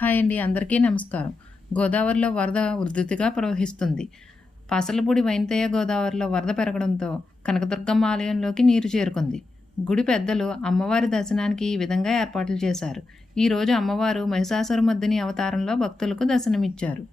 Hi అండి, అందరికీ నమస్కారం. గోదావరిలో వరద ఉధృతిగా ప్రవహిస్తుంది. పాసలపూడి వైనతేయ గోదావరిలో వరద పెరగడంతో కనకదుర్గమ్మ ఆలయంలోకి నీరు చేరుకుంది. గుడి పెద్దలు అమ్మవారి దర్శనానికి ఈ విధంగా ఏర్పాట్లు చేశారు. ఈరోజు అమ్మవారు మహిషాసురమర్దిని అవతారంలో భక్తులకు దర్శనమిచ్చారు.